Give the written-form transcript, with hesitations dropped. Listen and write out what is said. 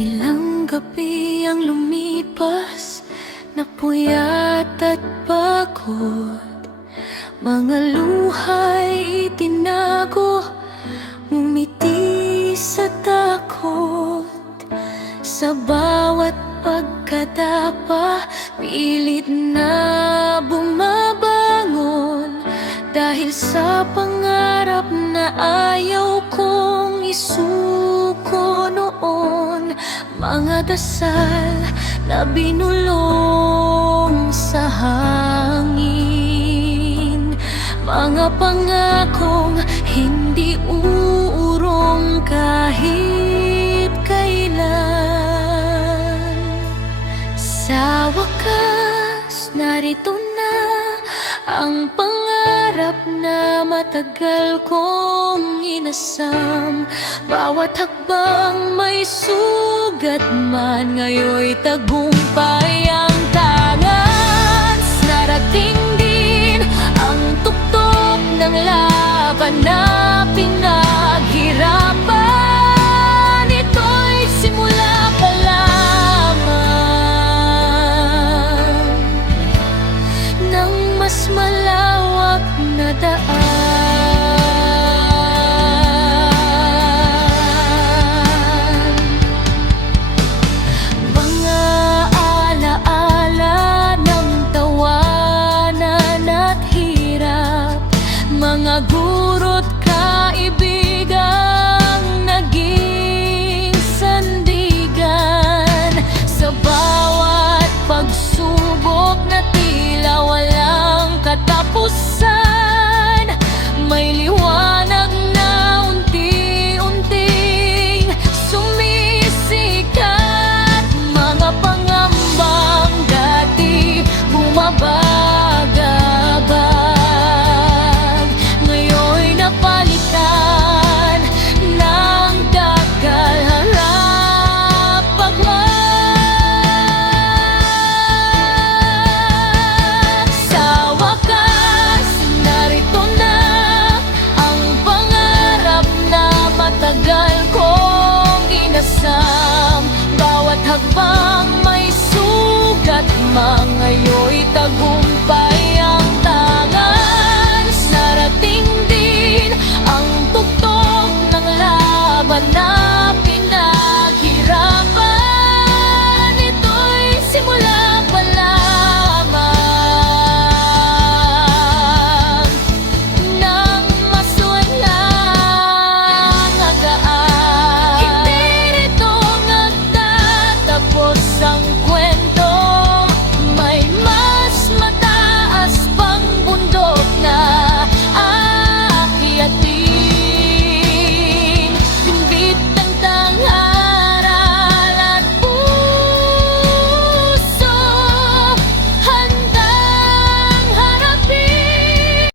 Ilang gabi ang lumipas, napuyat at pagod. Mga luha'y itinago, ngumiti sa takot. Sa bawat pagkadapa, pilit na bumabangon. Dahil sa pangarap na ayaw kong isuko noon. Mga dasal na binulong sa hangin, mga pangakong hindi uurong kahit kailan. Sa wakas, narito na ang pangarap na matagal kong inasam. Bawat hakbang may sugat man, ngayon'y tagumpay ang tangan. Narating din ang tuktok ng laban na pinaghirapan. Ito'y simula pa lamang ng mas malawak na daan. Mga alaala ng tawanan at hirap, mga guro't kaibigang naging sandigan. Sa bawat pagsubok na tila walang katapusan, may liwanag na unti-unting sumisikat. Mga pangambang dati bumabagabag, ngayon'y napalitan ng dagal harap pagmamahal. Sa wakas, narito na ang pangarap na matagal kong inasam. Bawat hakbang may sugat man,